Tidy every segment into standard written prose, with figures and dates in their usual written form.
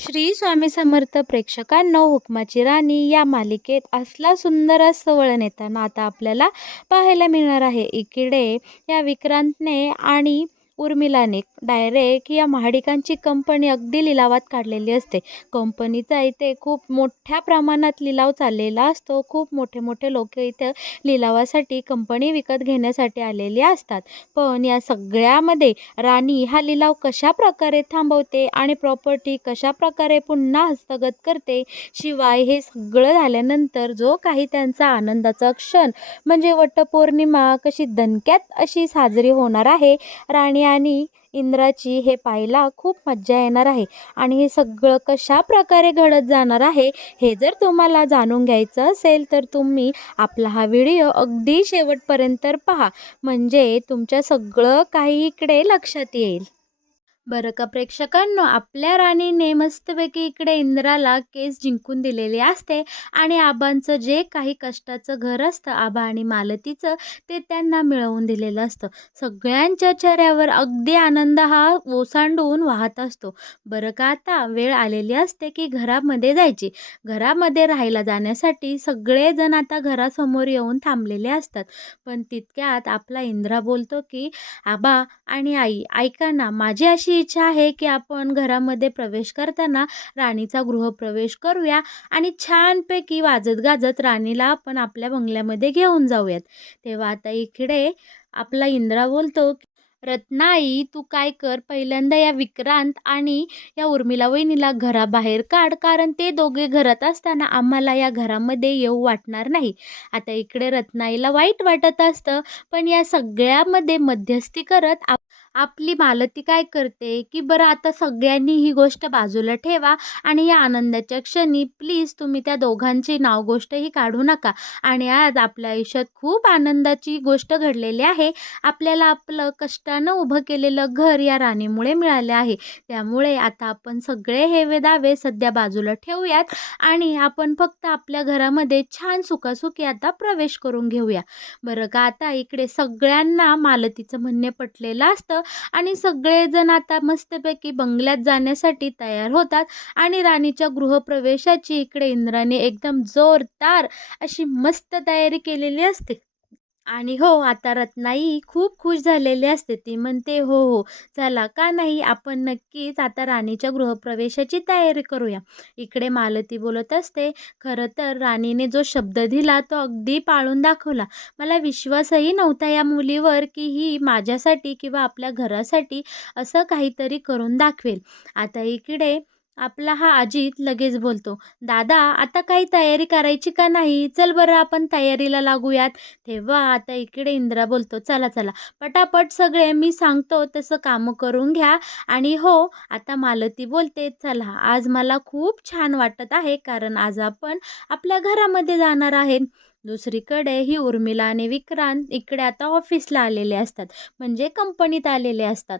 श्री स्वामी समर्थ प्रेक्षकांनो, हुकमाची राणी या मालिकेत असला सुंदर असं वळण येताना आता आपल्याला पाहायला मिळणार आहे. इकडे या विक्रांतने आणि उर्मिलाने डायरेक्ट या महाडिकांची कंपनी अगदी लिलावात काढलेली असते. कंपनीचा इथे खूप मोठ्या प्रमाणात लिलाव चाललेला असतो. खूप मोठे मोठे लोक इथे लिलावासाठी कंपनी विकत घेण्यासाठी आलेली असतात. पण या सगळ्यामध्ये राणी हा लिलाव कशा प्रकारे थांबवते आणि प्रॉपर्टी कशा प्रकारे पुन्हा हस्तगत करते, शिवाय हे सगळं झाल्यानंतर जो काही त्यांचा आनंदाचा क्षण म्हणजे वटपौर्णिमा कशी दणक्यात अशी साजरी होणार आहे राणी आणि इंद्राची, हे पाहायला खूप मज्जा येणार आहे. आणि हे सगळं कशा प्रकारे घडत जाणार आहे हे जर तुम्हाला जाणून घ्यायचं असेल तर तुम्ही आपला हा व्हिडिओ अगदी शेवटपर्यंत पहा, म्हणजे तुमच्या सगळं काही इकडे लक्षात येईल. बरं का प्रेक्षकांनो, आपल्या राणीने मस्तपैकी इकडे इंद्राला केस जिंकून दिलेली असते आणि आबांचं जे काही कष्टाचं घर असतं आबा आणि मालतीचं, ते त्यांना मिळवून दिलेलं असतं. सगळ्यांच्या चेहऱ्यावर अगदी आनंद हा ओसांडून वाहत असतो. बरं का आता वेळ आलेली असते की घरामध्ये जायची. घरामध्ये राहायला जाण्यासाठी सगळेजण आता घरासमोर येऊन थांबलेले असतात. पण तितक्यात आपला इंद्रा बोलतो की आबा आणि आई, ऐका ना, माझी अशी इच्छा आहे की आपण घरामध्ये प्रवेश करताना राणीचा गृहप्रवेश करूया आणि छानपैकी वाजत गाजत राणीला आपण आपल्या बंगल्यामध्ये घेऊन जाऊयात. तेव्हा आता इकडे आपला इंद्रा बोलतो, रत्नाई तू काय कर, पहिल्यांदा या विक्रांत आणि या उर्मिला वहिनीला घराबाहेर काढ, कारण ते दोघे घरात असताना आम्हाला या घरामध्ये येऊ वाटणार नाही. आता इकडे रत्नाईला वाईट वाटत असतं, पण या सगळ्यामध्ये मध्यस्थी करत आपली मालती काय करते की बरं आता सगळ्यांनी ही गोष्ट बाजूला ठेवा आणि या आनंदाच्या क्षणी प्लीज तुम्ही त्या दोघांची नाव गोष्टही काढू नका. आणि आज आपल्या आयुष्यात खूप आनंदाची गोष्ट घडलेली आहे. आपल्याला आपलं कष्टानं उभं केलेलं घर या राणीमुळे मिळाले आहे. त्यामुळे आता आपण सगळे हेवे दावे सध्या बाजूला ठेवूयात आणि आपण फक्त आपल्या घरामध्ये छान सुखासुखी आता प्रवेश करून घेऊया. बरं का आता इकडे सगळ्यांना मालतीचं म्हणणे पटलेलं असतं आणि सगळेजण आता मस्तपैकी बंगल्यात जाण्यासाठी तयार होतात आणि राणीच्या गृहप्रवेशाची इकडे इंद्राने एकदम जोरदार अशी मस्त तयारी केलेली असते. आणि हो, आता रत्नाई खूप खुश झालेली असते. ती म्हणते, "हो, हो, चला का नाही, आपण नक्कीच आता राणीच्या गृहप्रवेशाची तयारी करूया." इकडे मालती बोलत असते, "खरं तर राणीने जो शब्द दिला तो अगदी पाळून दाखवला. मला विश्वासही नव्हता या मुलीवर की ही माझ्यासाठी किंवा आपल्या घरासाठी असं काहीतरी करून दाखवेल." आता इकडे आपला हा अजित लगेच बोलतो, "दादा, आता काही तयारी करायची का नाही? चल बरं आपण तयारीला लागूयात." तेव्हा आता इकडे इंद्रा बोलतो, "चला चला, पटापट सगळे मी सांगतो तसं कामं करून घ्या." आणि हो, आता मालती बोलते, "चला, आज मला खूप छान वाटत आहे, कारण आज आपण आपल्या घरामध्ये जाणार आहे." दुसरीकडे ही उर्मिला आणि विक्रांत इकडे आता ऑफिसला आलेले असतात, म्हणजे कंपनीत आलेले असतात.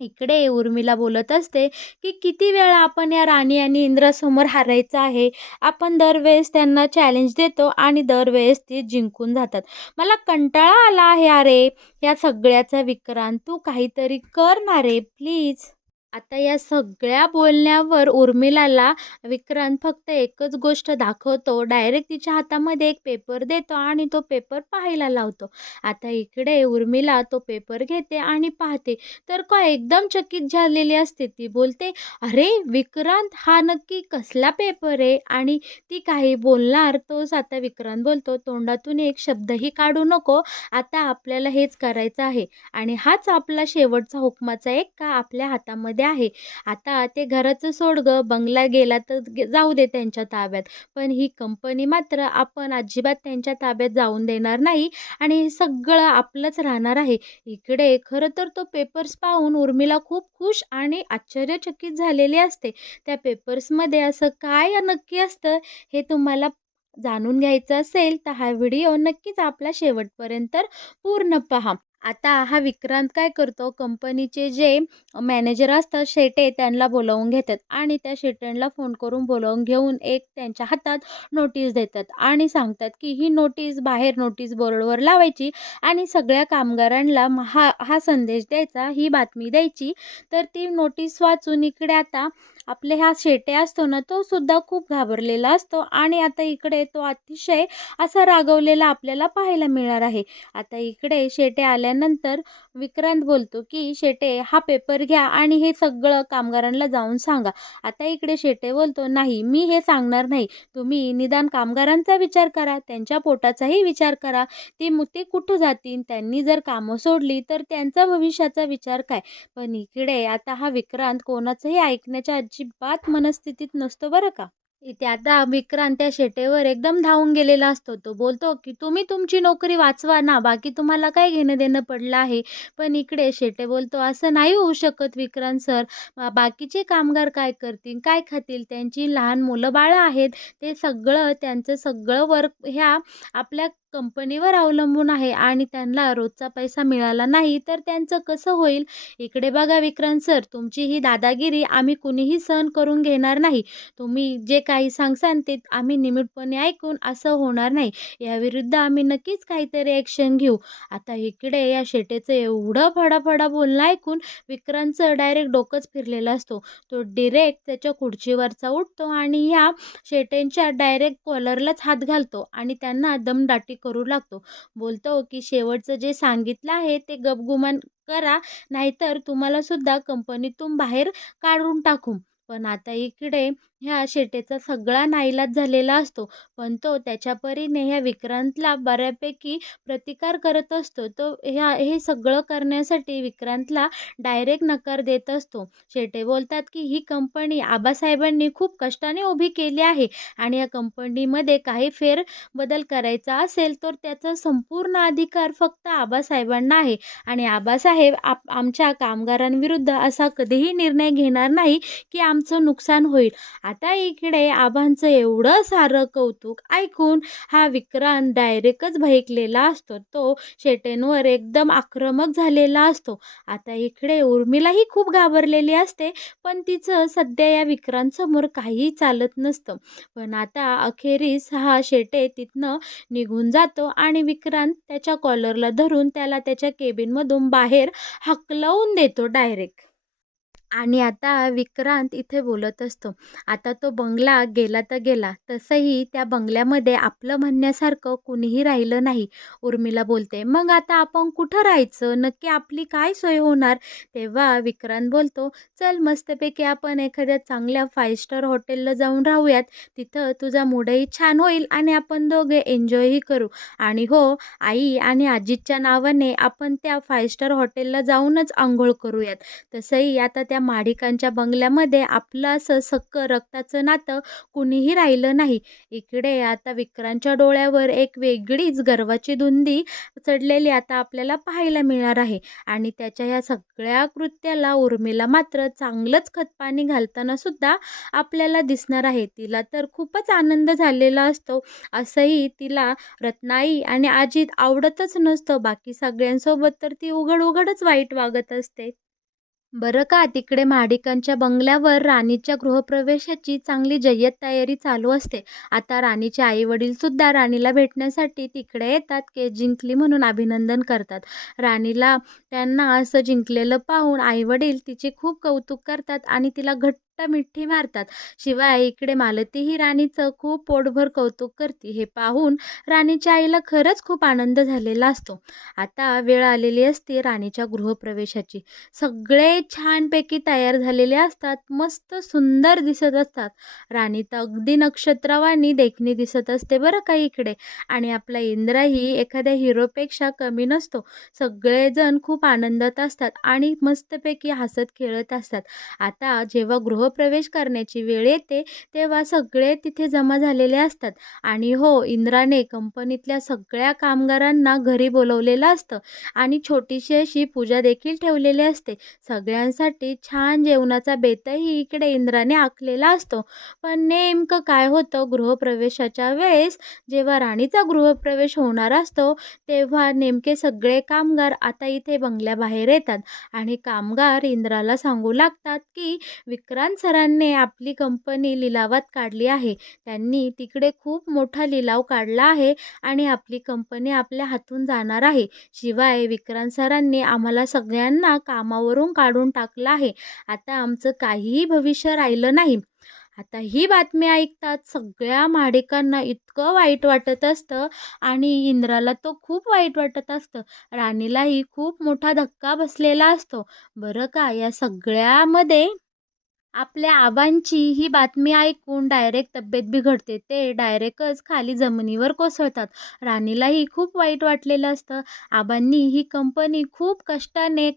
इकडे उर्मिला बोलत असते की किती वेळा आपण या राणी आणि इंद्रासमोर हारायचं आहे. आपण दरवेळेस त्यांना चॅलेंज देतो आणि दरवेळेस ते जिंकून जातात. मला कंटाळा आला आहे अरे या सगळ्याचा. विक्रांत, तू काहीतरी कर ना रे प्लीज. आता या सगळ्या बोलण्यावर उर्मिलाला विक्रांत फक्त एकच गोष्ट दाखवतो. डायरेक्ट तिच्या हातामध्ये एक पेपर देतो आणि तो पेपर पाहायला लावतो. आता इकडे उर्मिला तो पेपर घेते आणि पाहते, तर काय एकदम चकित झालेली असते. ती बोलते, "अरे विक्रांत, हा नक्की कसला पेपर आहे?" आणि ती काही बोलणार तोच आता विक्रांत बोलतो, "तोंडातून एक शब्दही काढू नको. आता आपल्याला हेच करायचं आहे आणि हाच आपला शेवटचा हुकमाचा एक का आपल्या हातामध्ये आहे. आता ते घराचं सोड गं, बंगला गेला तर जाऊ दे त्यांच्या ताब्यात. पण ही कंपनी मात्र आपण अजिबात त्यांच्या ताब्यात जाऊन देणार नाही आणि हे सगळं आपलंच राहणार आहे." इकडे खरं तर तो पेपर्स पाहून उर्मिला खूप खुश आणि आश्चर्यचकित झालेली असते. त्या पेपर्समध्ये असं काय नक्की असतं हे तुम्हाला जाणून घ्यायचं असेल तर हा व्हिडिओ नक्कीच आपला शेवटपर्यंत पूर्ण पहा. आता हा विक्रांत काय करतो, कंपनीचे जे मॅनेजर असतात शेटे, त्यांना बोलावून घेतात आणि त्या शेट्यांना फोन करून बोलावून घेऊन एक त्यांच्या हातात नोटीस देतात आणि सांगतात की ही नोटीस बाहेर नोटीस बोर्डवर लावायची आणि सगळ्या कामगारांना हा हा संदेश द्यायचा, ही बातमी द्यायची. तर ती नोटीस वाचून इकडे आता आपले हा शेटे असतो ना, तो सुद्धा खूप घाबरलेला असतो आणि आता इकडे तो अतिशय असा रागवलेला आपल्याला पाहायला मिळणार आहे. आता इकडे शेटे आल्यानंतर विक्रांत बोलतो, की "शेटे हा पेपर घ्या आणि हे सगळं कामगारांना जाऊन सांगा." आता इकडे शेटे बोलतो, "नाही, मी हे सांगणार नाही. तुम्ही निदान कामगारांचा विचार करा, त्यांच्या पोटाचाही विचार करा. ते कुठं जातील? त्यांनी जर कामं सोडली तर त्यांचा भविष्याचा विचार काय?" पण इकडे आता हा विक्रांत कोणाचंही ऐकण्याच्या अजिबात मनस्थितीत नसतो बरं का. इथे आता विक्रांत त्या शेटेवर एकदम धावून गेलेला असतो. तो बोलतो, की "तुम्ही तुमची नोकरी वाचवा ना, बाकी तुम्हाला काय घेणं-देणं पडलं आहे." पण इकडे शेटे बोलतो, "असं नाही होऊ शकत विक्रांत सर. बाकीचे कामगार काय करतील, काय खातील? त्यांची लहान मुलं-बाळं आहेत. ते सगळं त्यांचं सगळं वर्क ह्या आपल्या कंपनीवर अवलंबून आहे आणि त्यांना रोजचा पैसा मिळाला नाही तर त्यांचं कसं होईल?" इकडे बघा विक्रांत सर, तुमची ही दादागिरी आम्ही कुणीही सहन करून घेणार नाही. तुम्ही जे काही सांगसाल ते आम्ही निमूटपणे ऐकून असं होणार नाही. याविरुद्ध आम्ही नक्कीच काहीतरी ॲक्शन घेऊ. आता इकडे या शेटेचं एवढं फडाफडा बोलणं ऐकून विक्रांतचं डायरेक्ट डोकंच फिरलेलं असतो. तो डायरेक्ट त्याच्या खुर्चीवरचा उठतो आणि ह्या शेटेंच्या डायरेक्ट कॉलरलाच हात घालतो आणि त्यांना दमदाटी करू लागतो. बोलतो की शेवटचं जे सांगितलं आहे ते गपगुमान करा, नाहीतर तुम्हाला सुद्धा कंपनीतून बाहेर काढून टाकू. पण आता इकडे ह्या शेटेचा सगळा नाईलाज झालेला असतो. पण तो त्याच्या परीने ह्या विक्रांतला बऱ्यापैकी प्रतिकार करत असतो. तो हे सगळं करण्यासाठी विक्रांतला डायरेक्ट नकार देत असतो. शेटे बोलतात, की "ही कंपनी आबासाहेबांनी खूप कष्टाने उभी केली आहे आणि या कंपनीमध्ये काही फेरबदल करायचा असेल, तर त्याचा संपूर्ण अधिकार फक्त आबासाहेबांना आहे आणि आबासाहेब आमच्या कामगारांविरुद्ध असा कधीही निर्णय घेणार नाही, की आमचं नुकसान होईल." आता इकडे आबांचं एवढं सारं कौतुक ऐकून हा विक्रांत डायरेक्टच भडकलेला असतो. तो शेटेंवर एकदम आक्रमक झालेला असतो. आता इकडे उर्मिलाही खूप घाबरलेली असते, पण तिचं सध्या या विक्रांतसमोर काहीही चालत नसतं. पण आता अखेरीस हा शेटे तिथनं निघून जातो आणि विक्रांत त्याच्या कॉलरला धरून त्याला त्याच्या केबिनमधून बाहेर हाकलवून देतो डायरेक्ट. आणि आता विक्रांत इथे बोलत असतो. आता तो बंगला गेला तर गेला. तसंही त्या बंगल्यामध्ये आपलं म्हणण्यासारखं कुणीही राहिलं नाही. उर्मिला बोलते, "मग आता आपण कुठं राहायचं? नक्की आपली काय सोय होणार?" तेव्हा विक्रांत बोलतो, "चल मस्तपैकी आपण एखाद्या चांगल्या 5 स्टार हॉटेलला जाऊन राहूयात. तिथं तुझा मूडही छान होईल आणि आपण दोघे एन्जॉयही करू. आणि हो, आई आणि आजीच्या नावाने आपण त्या 5 स्टार हॉटेलला जाऊनच अंघोळ करूयात. तसंही आता त्या माडिकांच्या बंगल्यामध्ये आपलं असं सख्खं रक्ताचं नातं कुणीही राहिलं नाही." इकडे आता विक्रांतच्या डोळ्यावर एक वेगळीच गर्वाची धुंदी चढलेली आता आपल्याला पाहायला मिळणार आहे आणि त्याच्या ह्या सगळ्या कृत्याला उर्मिला मात्र चांगलंच खतपाणी घालताना सुद्धा आपल्याला दिसणार आहे. तिला तर खूपच आनंद झालेला असतो. असंही तिला रत्नाई आणि अजित आवडतच नसतं. बाकी सगळ्यांसोबत तर ती उघड-उघडच वाईट वागत असते. बरं का, तिकडे महाडिकांच्या बंगल्यावर राणीच्या गृहप्रवेशाची चांगली जय्यत तयारी चालू असते. आता राणीचे आई-वडील सुद्धा राणीला भेटण्यासाठी तिकडे येतात. केस जिंकली म्हणून अभिनंदन करतात. राणीला त्यांना असं जिंकलेलं पाहून आई-वडील तिचे खूप कौतुक करतात आणि तिला घट्ट मिठी मारतात. शिवाय इकडे मालतीही राणीचं खूप पोटभर कौतुक करते. हे पाहून राणीच्या आईला खरंच खूप आनंद झालेला असतो. आता वेळ आलेली असते राणीच्या गृहप्रवेशाची. सगळे छानपैकी तयार झालेले असतात. मस्त सुंदर दिसत असतात. राणी तर अगदी नक्षत्रवाणी देखणी दिसत असते बरं का इकडे. आणि आपला इंद्राही एखाद्या हिरोपेक्षा कमी नसतो. सगळेजण खूप आनंदात असतात आणि मस्तपैकी हसत खेळत असतात. आता जेव्हा गृहप्रवेश करण्याची वेळ येते, तेव्हा सगळे तिथे जमा झालेले असतात. आणि हो, इंद्राने कंपनीतल्या सगळ्या कामगारांना घरी बोलवलेलं असतं आणि छोटीशी अशी पूजा देखील ठेवलेली असते. सगळ्यांसाठी छान जेवणाचा बेतही इकडे इंद्राने आखलेला असतो. पण नेमकं काय होतं, गृहप्रवेशाच्या वेळेस जेव्हा राणीचा गृहप्रवेश होणार असतो, तेव्हा नेमके सगळे कामगार आता इथे बंगल्याबाहेर येतात आणि कामगार इंद्राला सांगू लागतात, की विक्रांत विक्रांत सरांनी आपली कंपनी लिलावात काढली आहे. त्यांनी तिकडे खूप मोठा लिलाव काढला आहे आणि आपली कंपनी आपल्या हातून जाणार आहे. शिवाय विक्रांत सरांनी आम्हाला सगळ्यांना कामावरून काढून टाकलं आहे. आता आमचं काहीही भविष्य राहिलं नाही. आता ही बातमी ऐकताच सगळ्या माडिकांना इतकं वाईट वाटत असतं आणि इंद्राला तो खूप वाईट वाटत असतं. राणीलाही खूप मोठा धक्का बसलेला असतो. बरं का, या सगळ्यामध्ये आपल्या आबांची ही बातमी ऐकून डायरेक्ट तब्येत बिघडते. ते डायरेक्टच खाली जमिनीवर कोसळतात. राणीलाही खूप वाईट वाटलेलं असतं. आबांनी ही कंपनी खूप कष्टाने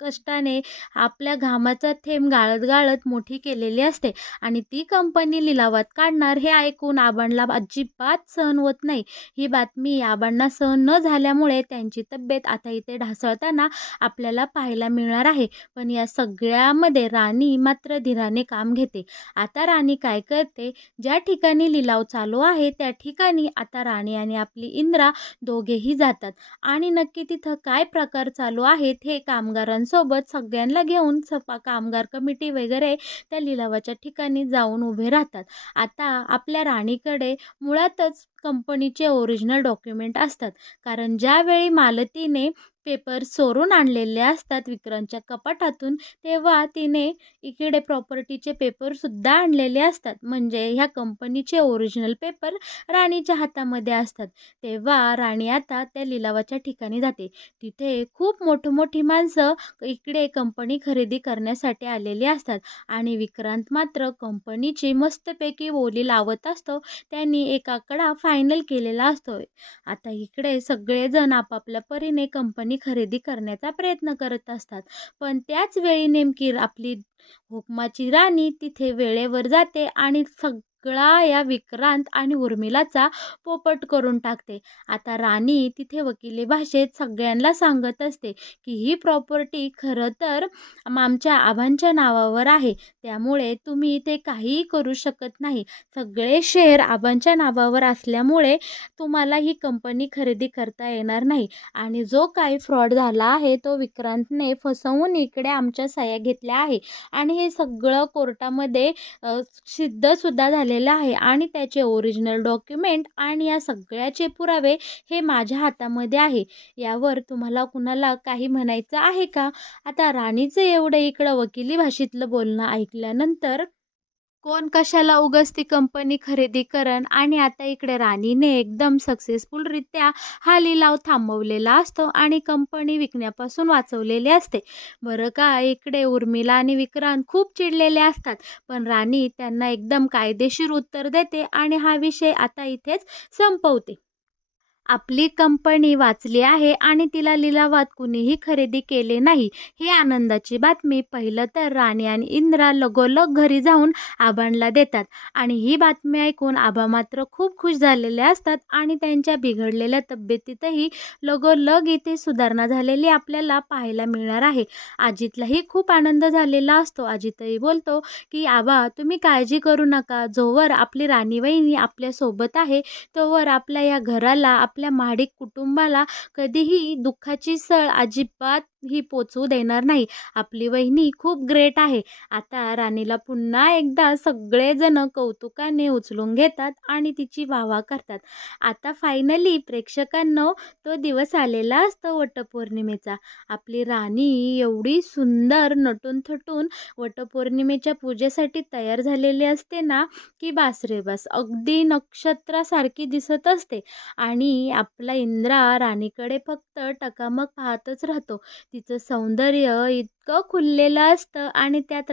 कष्टाने आपल्या घामाचा थेंब गाळत गाळत मोठी केलेली असते आणि ती कंपनी लिलावात काढणार हे ऐकून आबांना अजिबात सहन होत नाही. ही बातमी आबांना सहन न झाल्यामुळे त्यांची तब्येत आता इथे ढासळताना आपल्याला पाहायला मिळणार आहे. पण या सगळ्यामध्ये राणी मात्र धीराने काम घेते. आता राणी काय करते, ज्या ठिकाणी लिलाव चालू आहे त्या ठिकाणी आता राणी आणि आपली इंद्रा दोघेही जातात आणि नक्की तिथं काय प्रकार चालू आहेत हे कामगारांसोबत सगळ्यांना घेऊन कामगार कमिटी वगैरे त्या लिलावाच्या ठिकाणी जाऊन उभे राहतात. आता आपल्या राणीकडे मुळातच कंपनीचे ओरिजिनल डॉक्युमेंट असतात. कारण ज्यावेळी मालतीने पेपर चोरून आणलेले असतात विक्रांतच्या कपाटातून, तेव्हा तिने इकडे प्रॉपर्टीचे पेपरसुद्धा आणलेले असतात. म्हणजे ह्या कंपनीचे ओरिजिनल पेपर राणीच्या हातामध्ये असतात. तेव्हा राणी आता त्या लिलावाच्या ठिकाणी जाते. तिथे खूप मोठी माणसं इकडे कंपनी खरेदी करण्यासाठी आलेली असतात आणि विक्रांत मात्र कंपनीची मस्तपैकी बोली लावत असतो. त्यांनी एक आकडा फायनल केलेला असतो. आता इकडे सगळेजण आपापल्या परीने कंपनी खरेदी करण्याचा प्रयत्न करत असतात. पण त्याच वेळी नेमकी आपली हुकमाची राणी तिथे वेळेवर जाते आणि सगळा या विक्रांत आणि उर्मिलाचा पोपट करून टाकते. आता राणी तिथे वकिली भाषेत सगळ्यांना सांगत असते की ही प्रॉपर्टी खरं तर आमच्या आबांच्या नावावर आहे. त्यामुळे तुम्ही इथे काहीही करू शकत नाही. सगळे शेअर आबांच्या नावावर असल्यामुळे तुम्हाला ही कंपनी खरेदी करता येणार नाही आणि जो काही फ्रॉड झाला आहे तो विक्रांतने फसवून इकडे आमच्या सह्या घेतल्या आहे आणि हे सगळं कोर्टामध्ये सिद्धसुद्धा झालेलं आहे आणि त्याचे ओरिजिनल डॉक्युमेंट आणि या सगळ्याचे पुरावे हे माझ्या हातामध्ये आहे. यावर तुम्हाला कुणाला काही म्हणायचं आहे का? आता राणीचं एवढं इकडं वकिली भाषेतलं बोलणं ऐकल्यानंतर कोण कशाला उगाच ती कंपनी खरेदी करण आणि आता इकडे राणीने एकदम सक्सेसफुलरित्या हा लिलाव थांबवलेला असतो आणि कंपनी विकण्यापासून वाचवलेली असते. बरं का, इकडे उर्मिला आणि विक्रांत खूप चिडलेले असतात. पण राणी त्यांना एकदम कायदेशीर उत्तर देते आणि हा विषय आता इथेच संपवते. आपली कंपनी वाचली आहे आणि तिला लिलावात कुणीही खरेदी केले नाही ही आनंदाची बातमी पहिलं तर राणी आणि इंद्रा लगोलग घरी जाऊन आबांना देतात आणि ही बातमी ऐकून आबा मात्र खूप खुश झालेले असतात आणि त्यांच्या बिघडलेल्या तब्येतीतही लगोलग इथे सुधारणा झालेली आपल्याला पाहायला मिळणार आहे. अजितलाही खूप आनंद झालेला असतो. अजितही बोलतो की आबा तुम्ही काळजी करू नका, जोवर आपली राणी वहिनी आपल्यासोबत आहे तोवर आपल्या या घराला आपल्या महाडिक कुटुंबाला कधीही दुःखाची सळ अजिबात ही पोचवू देणार नाही. आपली वहिनी खूप ग्रेट आहे. आता राणीला पुन्हा एकदा सगळेजण कौतुकाने उचलून घेतात आणि तिची वाहवा करतात. आता फायनली प्रेक्षकांनो तो दिवस आलेला असतो वटपौर्णिमेचा. आपली राणी एवढी सुंदर नटून थटून वटपौर्णिमेच्या पूजेसाठी तयार झालेली असते ना की बास रे बास, अगदी नक्षत्रासारखी दिसत असते आणि आपला इंद्रा राणीकडे फक्त टकामक पाहतच राहतो. तिचं सौंदर्य इतकं खुललेलं असतं आणि त्यात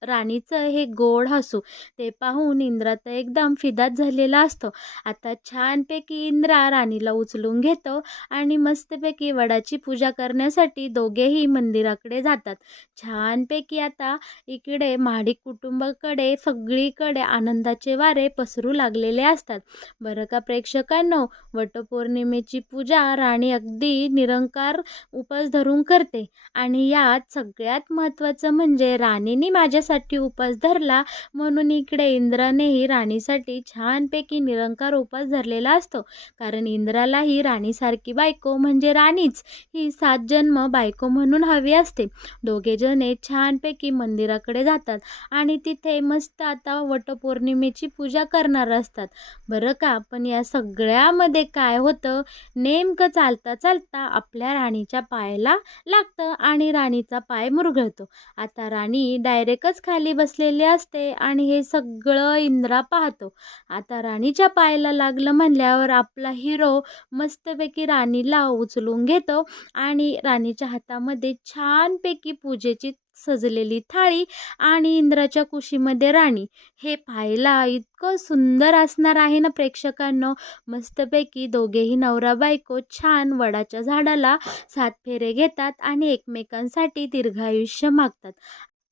राणीचं हे गोड हसू ते पाहून इंद्रा तर एकदम फिदाच झालेला असतो. आता छानपैकी इंद्रा राणीला उचलून घेतो आणि मस्तपैकी वडाची पूजा करण्यासाठी दोघेही मंदिराकडे जातात. छानपैकी आता इकडे महाडिक कुटुंबाकडे सगळीकडे आनंदाचे वारे पसरू लागलेले असतात. बरं का प्रेक्षकांनो, वटपौर्णिमेची पूजा राणी अगदी निरंकार उपास धरून करते आणि यात सगळ्यात महत्त्वाचं म्हणजे राणीने माझ्यासाठी उपवास धरला, म्हणून इकडे इंद्रानेही राणीसाठी छानपैकी निरंकार उपवास धरलेला असतो. कारण इंद्रालाही राणीसारखी बायको म्हणजे राणीच ही 7 जन्म बायको म्हणून हवी असते. दोघे जणे छानपैकी मंदिराकडे जातात आणि तिथे मस्त आता वटपौर्णिमेची पूजा करणार असतात बरं का. पण या सगळ्यामध्ये काय होतं, नेमकं चालता चालता आपल्या राणीच्या पायाला लागतं आणि राणीचा पाय मुरगळतो. आता राणी डायरेक्टच खाली बसलेली असते आणि हे सगळं इंद्रा पाहतो. आता राणीच्या पायाला लागलं म्हणल्यावर आपला हिरो मस्तपैकी राणीला उचलून घेतो आणि राणीच्या हातामध्ये छानपैकी पूजेची सजलेली थाळी आणि इंद्राच्या कुशीमध्ये राणी, हे पाहायला इतकं सुंदर असणार आहे ना प्रेक्षकांनो. मस्तपैकी दोघेही नवरा बायको छान वडाच्या झाडाला 7 फेरे घेतात आणि एकमेकांसाठी दीर्घायुष्य मागतात.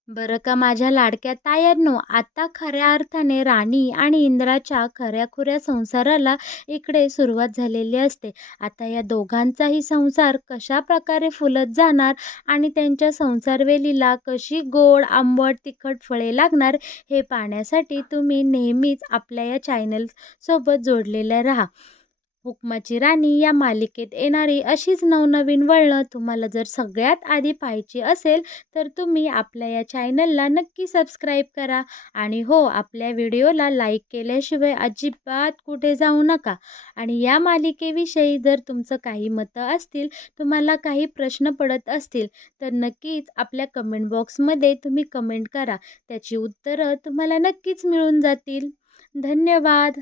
बरं का माझ्या लाडक्या तायांनो, आता खऱ्या अर्थाने राणी आणि इंद्राच्या खऱ्याखुऱ्या संसाराला इकडे सुरुवात झालेली असते. आता या दोघांचाही संसार कशा प्रकारे फुलत जाणार आणि त्यांच्या संसारवेलीला कशी गोड, आंबट, तिखट फळे लागणार हे पाहण्यासाठी तुम्ही नेहमीच आपल्या या चॅनलसोबत जोडलेले राहा. हुकमाची राणी या मालिकेत येणारी अशीच नवनवीन वळणं तुम्हाला जर सगळ्यात आधी पाहायची असेल तर तुम्ही आपल्या या चॅनलला नक्की सबस्क्राईब करा. आणि हो, आपल्या व्हिडिओला लाईक केल्याशिवाय अजिबात कुठे जाऊ नका. आणि या मालिकेविषयी जर तुमचं काही मतं असतील, तुम्हाला काही प्रश्न पडत असतील तर नक्कीच आपल्या कमेंट बॉक्समध्ये तुम्ही कमेंट करा. त्याची उत्तरं तुम्हाला नक्कीच मिळून जातील. धन्यवाद.